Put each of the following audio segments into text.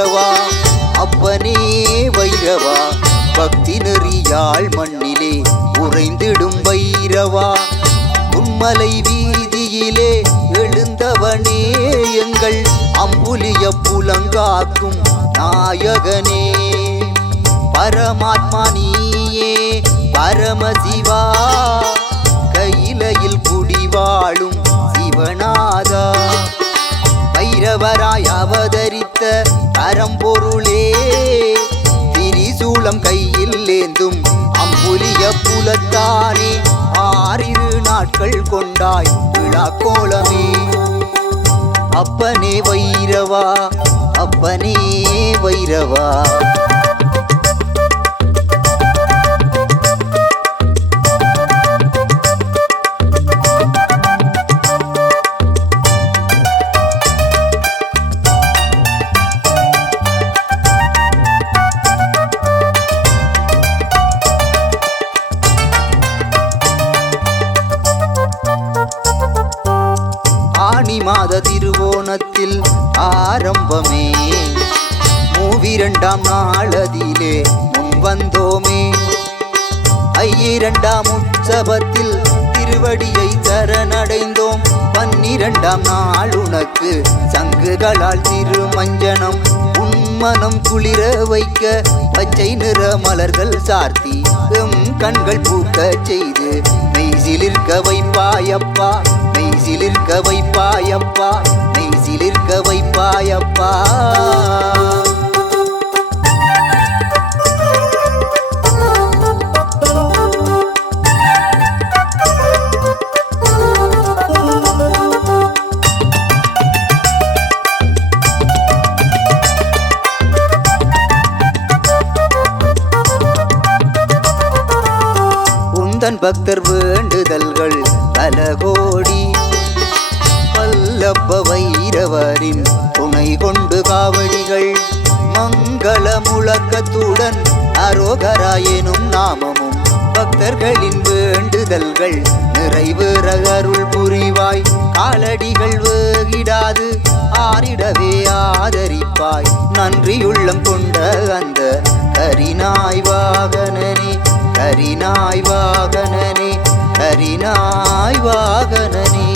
வைரவா அப்பனே வைரவா பக்தி நெறியாள் மண்ணிலே உறைந்திடும் வைரவா உன்மலை வீதியிலே எழுந்தவனே எங்கள் அம்புலிய புலங்காக்கும் நாயகனே பரமாத்மா நீயே பரமசிவா கையிலையில் குடிவாழும் சிவநாதா வைரவராய் அவதரித்த பரம்பொருளே திரிசூலம் கையில் ஏந்தும் அம்புலிய புலத்தானே ஆறிரு நாட்கள் கொண்டாய் விழா கோலமே அப்பனே வைரவா அப்பனே வைரவா மாத திருவோணத்தில் ஆரம்பமே மூவிரண்டாம் நாளதிலே முன் வந்தோமே ஐயிரண்டாம் உற்சவத்தில் திருவடியை சரணடைந்தோம் 12ஆம் நாள் உனக்கு சங்குகளால் திருமஞ்சனம் உன்மனம் குளிர வைக்க பச்சை நிற மலர்கள் சார்த்தி எம் கண்கள் பூக்க செய்து மெய்சிலிருக்க வைப்பாயப்பா மெய்சிலிருக்க வைப்பாயப்பா மெய்சிலிருக்க வைப்பாயப்பா உந்தன் பக்தர் வேண்டுதல்கள் பலகோடி வல்லப்ப வைரவரின் துணை கொண்டு காவடிகள் மங்கள முழக்கத்துடன் அரோகரா எனும் நாமமும் பக்தர்களின் வேண்டுதல்கள் நிறைவேற அருள் புரிவாய் காலடிகள் வேகிடாது ஆறிடவே ஆதரிப்பாய் நன்றியுள்ளம் கொண்ட அந்த கரிநாய் வாகனனே கரிநாய் வாகனனே கரிநாய் வாகனனே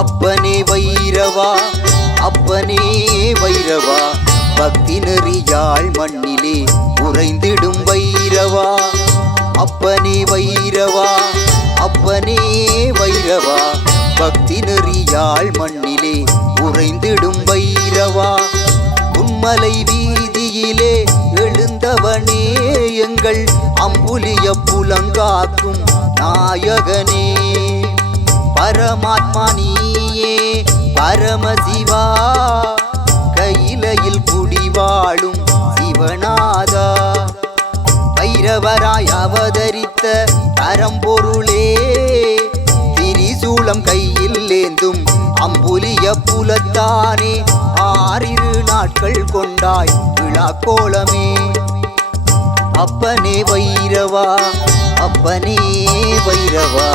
அப்பனே வைரவா அப்பனே வைரவா பக்தி நெறியாள் மண்ணிலே உறைந்திடும் வைரவா அப்பனே வைரவா அப்பனே வைரவா பக்தி நெறியாள் மண்ணிலே உறைந்திடும் வைரவா உன்மலை வீதியிலே எழுந்தவனே எங்கள் அம்புலிய புலங்காக்கும் நாயகனே பரமாத்மா நீயே பரமசிவா கையிலையில் குடிவாழும் சிவநாதா வைரவராய் அவதரித்த பரம்பொருளே திரிசூலம் கையில் ஏந்தும் அம்புலிய புலத்தானே ஆறிரு நாட்கள் கொண்டாய் விழா கோலமே அப்பனே வைரவா அப்பனே வைரவா